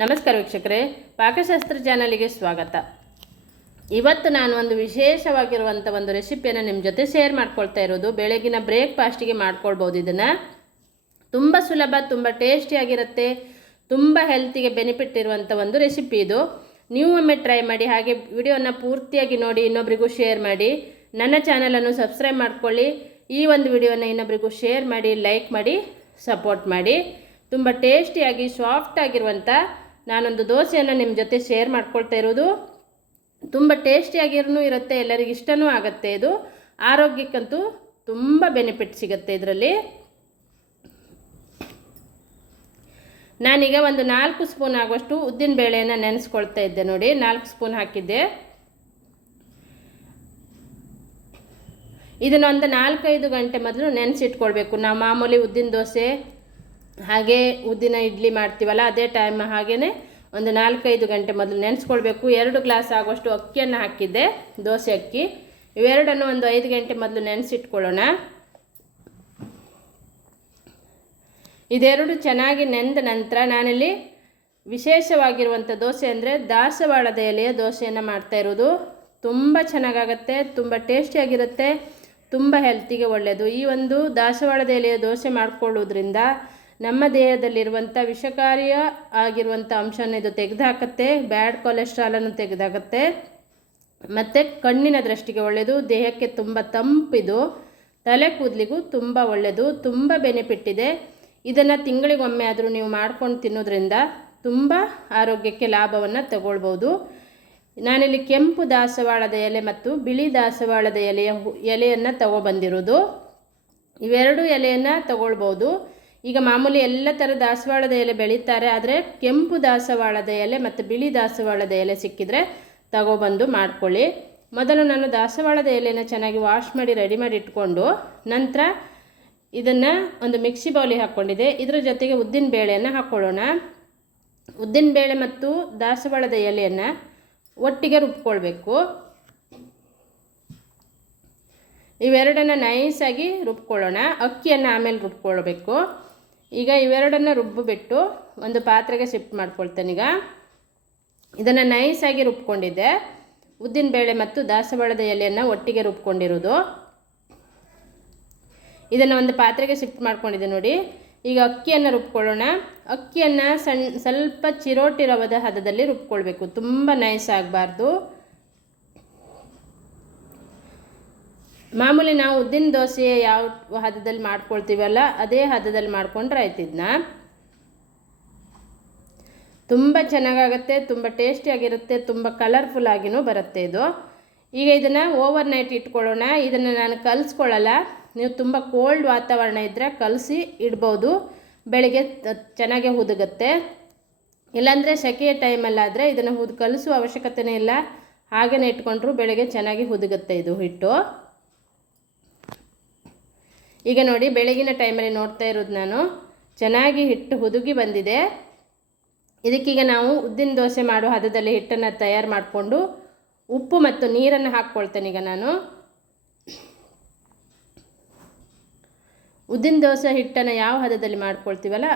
ನಮಸ್ಕಾರ ವೀಕ್ಷಕರೇ, ಪಾಕಶಾಸ್ತ್ರ ಚಾನಲ್ಗೆ ಸ್ವಾಗತ. ಇವತ್ತು ನಾನು ಒಂದು ವಿಶೇಷವಾಗಿರುವಂಥ ಒಂದು ರೆಸಿಪಿಯನ್ನು ನಿಮ್ಮ ಜೊತೆ ಶೇರ್ ಮಾಡ್ಕೊಳ್ತಾ ಇರೋದು. ಬೆಳಗಿನ ಬ್ರೇಕ್ಫಾಸ್ಟಿಗೆ ಮಾಡ್ಕೊಳ್ಬೋದು. ಇದನ್ನು ತುಂಬ ಸುಲಭ, ತುಂಬ ಟೇಸ್ಟಿಯಾಗಿರುತ್ತೆ, ತುಂಬ ಹೆಲ್ತಿಗೆ ಬೆನಿಫಿಟ್ ಇರುವಂಥ ಒಂದು ರೆಸಿಪಿ ಇದು. ನೀವು ಒಮ್ಮೆ ಟ್ರೈ ಮಾಡಿ, ಹಾಗೆ ವಿಡಿಯೋನ ಪೂರ್ತಿಯಾಗಿ ನೋಡಿ, ಇನ್ನೊಬ್ರಿಗೂ ಶೇರ್ ಮಾಡಿ. ನನ್ನ ಚಾನಲನ್ನು ಸಬ್ಸ್ಕ್ರೈಬ್ ಮಾಡ್ಕೊಳ್ಳಿ. ಈ ಒಂದು ವಿಡಿಯೋನ ಇನ್ನೊಬ್ರಿಗೂ ಶೇರ್ ಮಾಡಿ, ಲೈಕ್ ಮಾಡಿ, ಸಪೋರ್ಟ್ ಮಾಡಿ. ತುಂಬ ಟೇಸ್ಟಿಯಾಗಿ ಸಾಫ್ಟ್ ಆಗಿರುವಂಥ ನಾನೊಂದು ದೋಸೆಯನ್ನು ನಿಮ್ಮ ಜೊತೆ ಶೇರ್ ಮಾಡ್ಕೊಳ್ತಾ ಇರೋದು. ತುಂಬ ಟೇಸ್ಟಿಯಾಗಿರೂ ಇರುತ್ತೆ, ಎಲ್ಲರಿಗೂ ಇಷ್ಟನೂ ಆಗುತ್ತೆ. ಇದು ಆರೋಗ್ಯಕ್ಕಂತೂ ತುಂಬ ಬೆನಿಫಿಟ್ ಸಿಗುತ್ತೆ ಇದರಲ್ಲಿ. ನಾನೀಗ ಒಂದು 4 ಸ್ಪೂನ್ ಆಗುವಷ್ಟು ಉದ್ದಿನ ಬೇಳೆಯನ್ನು ನೆನೆಸ್ಕೊಳ್ತಾ ಇದ್ದೆ. ನೋಡಿ, 4 ಸ್ಪೂನ್ ಹಾಕಿದ್ದೆ. ಇದನ್ನು ಒಂದು 4-5 ಗಂಟೆ ಮೊದಲು ನೆನೆಸಿಟ್ಕೊಳ್ಬೇಕು. ನಾವು ಮಾಮೂಲಿ ಉದ್ದಿನ ದೋಸೆ ಹಾಗೆ ಉದ್ದಿನ ಇಡ್ಲಿ ಮಾಡ್ತೀವಲ್ಲ, ಅದೇ ಟೈಮ್ ಹಾಗೆಯೇ ಒಂದು 4-5 ಗಂಟೆ ಮೊದಲು ನೆನೆಸ್ಕೊಳ್ಬೇಕು. 2 ಗ್ಲಾಸ್ ಆಗುವಷ್ಟು ಅಕ್ಕಿಯನ್ನು ಹಾಕಿದ್ದೆ, ದೋಸೆ ಅಕ್ಕಿ. ಇವೆರಡನ್ನು ಒಂದು 5 ಗಂಟೆ ಮೊದಲು ನೆನೆಸಿಟ್ಕೊಳ್ಳೋಣ. ಇದೆರಡು ಚೆನ್ನಾಗಿ ನೆಂದ ನಂತರ ನಾನಿಲ್ಲಿ ವಿಶೇಷವಾಗಿರುವಂಥ ದೋಸೆ ಅಂದರೆ ದಾಸವಾಳದ ಎಲೆಯ ದೋಸೆಯನ್ನು ಮಾಡ್ತಾ ಇರೋದು. ತುಂಬ ಚೆನ್ನಾಗಾಗತ್ತೆ, ತುಂಬ ಟೇಸ್ಟಿಯಾಗಿರುತ್ತೆ, ತುಂಬ ಹೆಲ್ತಿಗೆ ಒಳ್ಳೆಯದು. ಈ ಒಂದು ದಾಸವಾಳದ ಎಲೆಯ ದೋಸೆ ಮಾಡಿಕೊಳ್ಳೋದ್ರಿಂದ ನಮ್ಮ ದೇಹದಲ್ಲಿರುವಂಥ ವಿಷಕಾರಿಯ ಆಗಿರುವಂಥ ಅಂಶನ ಇದು ತೆಗೆದುಹಾಕತ್ತೆ. ಬ್ಯಾಡ್ ಕೊಲೆಸ್ಟ್ರಾಲನ್ನು ತೆಗೆದುಹಾಕತ್ತೆ. ಮತ್ತು ಕಣ್ಣಿನ ದೃಷ್ಟಿಗೆ ಒಳ್ಳೆಯದು, ದೇಹಕ್ಕೆ ತುಂಬ ತಂಪಿದು, ತಲೆ ಕೂದಲಿಗೂ ತುಂಬ ಒಳ್ಳೆಯದು, ತುಂಬ ಬೆನಿಫಿಟ್ ಇದೆ. ಇದನ್ನು ತಿಂಗಳಿಗೊಮ್ಮೆ ಆದರೂ ನೀವು ಮಾಡ್ಕೊಂಡು ತಿನ್ನೋದ್ರಿಂದ ತುಂಬ ಆರೋಗ್ಯಕ್ಕೆ ಲಾಭವನ್ನು ತಗೊಳ್ಬೋದು. ನಾನಿಲ್ಲಿ ಕೆಂಪು ದಾಸವಾಳದ ಎಲೆ ಮತ್ತು ಬಿಳಿ ದಾಸವಾಳದ ಎಲೆಯನ್ನು ತಗೊಬಂದಿರೋದು. ಇವೆರಡು ಎಲೆಯನ್ನು ತಗೊಳ್ಬೋದು. ಈಗ ಮಾಮೂಲಿ ಎಲ್ಲ ಥರ ದಾಸವಾಳದ ಎಲೆ ಬೆಳೀತಾರೆ, ಆದರೆ ಕೆಂಪು ದಾಸವಾಳದ ಎಲೆ ಮತ್ತು ಬಿಳಿ ದಾಸವಾಳದ ಎಲೆ ಸಿಕ್ಕಿದರೆ ತಗೊಬಂದು ಮಾಡ್ಕೊಳ್ಳಿ. ಮೊದಲು ನಾನು ದಾಸವಾಳದ ಎಲೆನ ಚೆನ್ನಾಗಿ ವಾಶ್ ಮಾಡಿ ರೆಡಿ ಮಾಡಿ ಇಟ್ಕೊಂಡು ನಂತರ ಇದನ್ನು ಒಂದು ಮಿಕ್ಸಿ ಬೌಲಿಗೆ ಹಾಕ್ಕೊಂಡಿದ್ದೆ. ಇದರ ಜೊತೆಗೆ ಉದ್ದಿನ ಬೇಳೆಯನ್ನು ಹಾಕ್ಕೊಳ್ಳೋಣ. ಉದ್ದಿನ ಬೇಳೆ ಮತ್ತು ದಾಸವಾಳದ ಎಲೆಯನ್ನು ಒಟ್ಟಿಗೆ ರುಬ್ಕೊಳ್ಬೇಕು. ಇವೆರಡನ್ನು ನೈಸಾಗಿ ರುಬ್ಕೊಳ್ಳೋಣ. ಅಕ್ಕಿಯನ್ನು ಆಮೇಲೆ ರುಬ್ಕೊಳ್ಬೇಕು. ಈಗ ಇವೆರಡನ್ನು ರುಬ್ಬಿಬಿಟ್ಟು ಒಂದು ಪಾತ್ರೆಗೆ ಶಿಫ್ಟ್ ಮಾಡ್ಕೊಳ್ತೇನೆ. ಈಗ ಇದನ್ನು ನೈಸಾಗಿ ರುಬ್ಕೊಂಡಿದ್ದೆ. ಉದ್ದಿನ ಬೇಳೆ ಮತ್ತು ದಾಸವಾಳದ ಎಲೆಯನ್ನು ಒಟ್ಟಿಗೆ ರುಬ್ಕೊಂಡಿರೋದು. ಇದನ್ನು ಒಂದು ಪಾತ್ರೆಗೆ ಶಿಫ್ಟ್ ಮಾಡ್ಕೊಂಡಿದ್ದೆ. ನೋಡಿ, ಈಗ ಅಕ್ಕಿಯನ್ನು ರುಬ್ಕೊಳ್ಳೋಣ. ಅಕ್ಕಿಯನ್ನು ಸ್ವಲ್ಪ ಚಿರೋಟಿ ರವದ ಹದದಲ್ಲಿ ರುಬ್ಕೊಳ್ಬೇಕು, ತುಂಬ ನೈಸ್ ಆಗಬಾರ್ದು. ಮಾಮೂಲಿ ನಾವು ಉದ್ದಿನ ದೋಸೆ ಯಾವ ಹದದಲ್ಲಿ ಮಾಡ್ಕೊಳ್ತೀವಲ್ಲ ಅದೇ ಹದದಲ್ಲಿ ಮಾಡ್ಕೊಂಡ್ರೆ ಆಯ್ತು. ಇದನ್ನ ತುಂಬ ಚೆನ್ನಾಗಾಗುತ್ತೆ, ತುಂಬ ಟೇಸ್ಟಿಯಾಗಿರುತ್ತೆ, ತುಂಬ ಕಲರ್ಫುಲ್ ಆಗಿನೂ ಬರುತ್ತೆ ಇದು. ಈಗ ಇದನ್ನು ಓವರ್ ನೈಟ್ ಇಟ್ಕೊಳ್ಳೋಣ. ಇದನ್ನು ನಾನು ಕಲಿಸ್ಕೊಳ್ಳಲ್ಲ, ನೀವು ತುಂಬ ಕೋಲ್ಡ್ ವಾತಾವರಣ ಇದ್ದರೆ ಕಲಸಿ ಇಡ್ಬೋದು, ಬೆಳಗ್ಗೆ ಚೆನ್ನಾಗೇ ಹುದುಗುತ್ತೆ. ಇಲ್ಲಾಂದರೆ ಸೆಕೆಯ ಟೈಮಲ್ಲಾದರೆ ಇದನ್ನು ಕಲಿಸುವ ಅವಶ್ಯಕತೆಯೇ ಇಲ್ಲ, ಹಾಗೆಯೇ ಇಟ್ಕೊಂಡ್ರು ಬೆಳಗ್ಗೆ ಚೆನ್ನಾಗಿ ಹುದುಗುತ್ತೆ ಇದು ಹಿಟ್ಟು. ಈಗ ನೋಡಿ, ಬೆಳಗಿನ ಟೈಮಲ್ಲಿ ನೋಡ್ತಾ ಇರೋದು ನಾನು, ಚೆನ್ನಾಗಿ ಹಿಟ್ಟು ಹುದುಗಿ ಬಂದಿದೆ. ಇದಕ್ಕೀಗ ನಾವು ಉದ್ದಿನ ದೋಸೆ ಮಾಡೋ ಹದದಲ್ಲಿ ಹಿಟ್ಟನ್ನು ತಯಾರು ಮಾಡಿಕೊಂಡು ಉಪ್ಪು ಮತ್ತು ನೀರನ್ನು ಹಾಕ್ಕೊಳ್ತೇನೆ. ಈಗ ನಾನು ಉದ್ದಿನ ದೋಸೆ ಹಿಟ್ಟನ್ನು ಯಾವ ಹದದಲ್ಲಿ ಮಾಡ್ಕೊಳ್ತೀವಲ್ಲ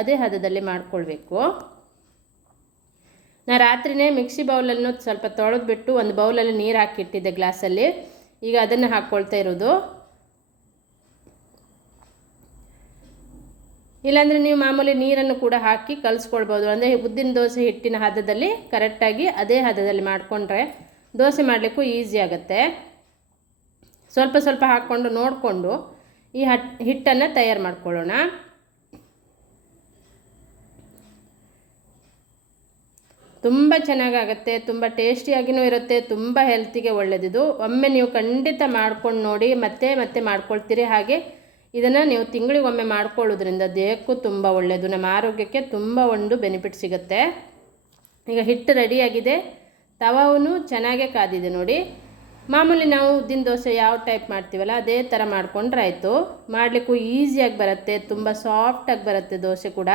ಅದೇ ಹದದಲ್ಲಿ ಮಾಡ್ಕೊಳ್ಬೇಕು. ನಾನು ರಾತ್ರಿಯೇ ಮಿಕ್ಸಿ ಬೌಲನ್ನು ಸ್ವಲ್ಪ ತೊಳೆದ್ಬಿಟ್ಟು ಒಂದು ಬೌಲಲ್ಲಿ ನೀರು ಹಾಕಿಟ್ಟಿದ್ದೆ ಗ್ಲಾಸಲ್ಲಿ. ಈಗ ಅದನ್ನು ಹಾಕ್ಕೊಳ್ತಾ ಇರೋದು. ಇಲ್ಲಾಂದರೆ ನೀವು ಮಾಮೂಲಿ ನೀರನ್ನು ಕೂಡ ಹಾಕಿ ಕಲಿಸ್ಕೊಳ್ಬೋದು. ಅಂದರೆ ಉದ್ದಿನ ದೋಸೆ ಹಿಟ್ಟಿನ ಹದದಲ್ಲಿ ಕರೆಕ್ಟಾಗಿ ಅದೇ ಹದದಲ್ಲಿ ಮಾಡಿಕೊಂಡ್ರೆ ದೋಸೆ ಮಾಡಲಿಕ್ಕೂ ಈಸಿ ಆಗುತ್ತೆ. ಸ್ವಲ್ಪ ಸ್ವಲ್ಪ ಹಾಕ್ಕೊಂಡು ನೋಡಿಕೊಂಡು ಈ ಹಿಟ್ಟನ್ನು ತಯಾರು ಮಾಡ್ಕೊಳ್ಳೋಣ. ತುಂಬ ಚೆನ್ನಾಗಾಗುತ್ತೆ, ತುಂಬ ಟೇಸ್ಟಿಯಾಗಿಯೂ ಇರುತ್ತೆ, ತುಂಬ ಹೆಲ್ತಿಗೆ ಒಳ್ಳೆಯದಿದು. ಒಮ್ಮೆ ನೀವು ಖಂಡಿತ ಮಾಡ್ಕೊಂಡು ನೋಡಿ, ಮತ್ತೆ ಮತ್ತೆ ಮಾಡ್ಕೊಳ್ತೀರಿ. ಹಾಗೆ ಇದನ್ನು ನೀವು ತಿಂಗಳಿಗೊಮ್ಮೆ ಮಾಡ್ಕೊಳ್ಳೋದ್ರಿಂದ ದೇಹಕ್ಕೂ ತುಂಬ ಒಳ್ಳೆಯದು, ನಮ್ಮ ಆರೋಗ್ಯಕ್ಕೆ ತುಂಬ ಒಂದು ಬೆನಿಫಿಟ್ ಸಿಗುತ್ತೆ. ಈಗ ಹಿಟ್ಟು ರೆಡಿಯಾಗಿದೆ, ತವಾನು ಚೆನ್ನಾಗೇ ಕಾದಿದೆ. ನೋಡಿ, ಮಾಮೂಲಿ ನಾವು ಉದ್ದಿನ ದೋಸೆ ಯಾವ ಟೈಪ್ ಮಾಡ್ತೀವಲ್ಲ ಅದೇ ಥರ ಮಾಡ್ಕೊಂಡ್ರೆ ಆಯಿತು. ಮಾಡಲಿಕ್ಕೂ ಈಸಿಯಾಗಿ ಬರುತ್ತೆ, ತುಂಬ ಸಾಫ್ಟಾಗಿ ಬರುತ್ತೆ ದೋಸೆ ಕೂಡ.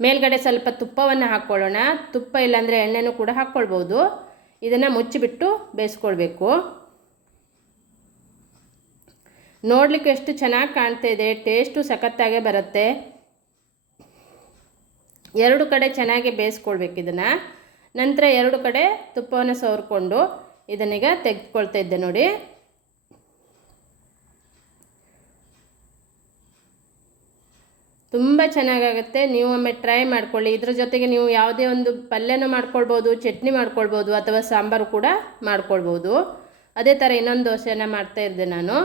ಮೇಲ್ಗಡೆ ಸ್ವಲ್ಪ ತುಪ್ಪವನ್ನು ಹಾಕ್ಕೊಳ್ಳೋಣ. ತುಪ್ಪ ಇಲ್ಲಾಂದರೆ ಎಣ್ಣೆನೂ ಕೂಡ ಹಾಕ್ಕೊಳ್ಬೋದು. ಇದನ್ನು ಮುಚ್ಚಿಬಿಟ್ಟು ಬೇಯಿಸ್ಕೊಳ್ಬೇಕು. ನೋಡಲಿಕ್ಕೆ ಎಷ್ಟು ಚೆನ್ನಾಗಿ ಕಾಣ್ತಾ ಇದೆ, ಟೇಸ್ಟು ಸಖತ್ತಾಗೇ ಬರುತ್ತೆ. 2 ಕಡೆ ಚೆನ್ನಾಗಿ ಬೇಯಿಸ್ಕೊಳ್ಬೇಕು ಇದನ್ನು. ನಂತರ 2 ಕಡೆ ತುಪ್ಪವನ್ನು ಸವರ್ಕೊಂಡು ಇದನ್ನೀಗ ತೆಗೆದುಕೊಳ್ತಾ ಇದ್ದೆ ನೋಡಿ. ತುಂಬ ಚೆನ್ನಾಗಾಗುತ್ತೆ, ನೀವು ಒಮ್ಮೆ ಟ್ರೈ ಮಾಡ್ಕೊಳ್ಳಿ. ಇದ್ರ ಜೊತೆಗೆ ನೀವು ಯಾವುದೇ ಒಂದು ಪಲ್ಯನೂ ಮಾಡ್ಕೊಳ್ಬೋದು, ಚಟ್ನಿ ಮಾಡ್ಕೊಳ್ಬೋದು, ಅಥವಾ ಸಾಂಬಾರು ಕೂಡ ಮಾಡ್ಕೊಳ್ಬೋದು. ಅದೇ ಥರ ಇನ್ನೊಂದು ದೋಸೆಯನ್ನು ಮಾಡ್ತಾ ಇದ್ದೆ ನಾನು.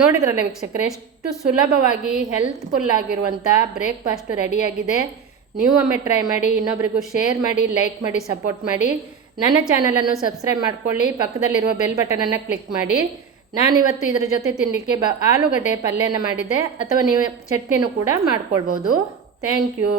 ನೋಡಿದ್ರಲ್ಲ ವೀಕ್ಷಕರೇ, ಎಷ್ಟು ಸುಲಭವಾಗಿ ಹೆಲ್ತ್ಫುಲ್ ಆಗಿರುವಂಥ ಬ್ರೇಕ್ಫಾಸ್ಟು ರೆಡಿಯಾಗಿದೆ. ನೀವು ಒಮ್ಮೆ ಟ್ರೈ ಮಾಡಿ, ಇನ್ನೊಬ್ರಿಗೂ ಶೇರ್ ಮಾಡಿ, ಲೈಕ್ ಮಾಡಿ, ಸಪೋರ್ಟ್ ಮಾಡಿ. ನನ್ನ ಚಾನಲನ್ನು ಸಬ್ಸ್ಕ್ರೈಬ್ ಮಾಡ್ಕೊಳ್ಳಿ, ಪಕ್ಕದಲ್ಲಿರುವ ಬೆಲ್ ಬಟನನ್ನು ಕ್ಲಿಕ್ ಮಾಡಿ. ನಾನಿವತ್ತು ಇದರ ಜೊತೆ ತಿನ್ನಲಿಕ್ಕೆ ಆಲೂಗಡ್ಡೆ ಪಲ್ಯನ ಮಾಡಿದ್ದೆ, ಅಥವಾ ನೀವು ಚಟ್ನಿನೂ ಕೂಡ ಮಾಡ್ಕೊಳ್ಬೋದು. Thank you.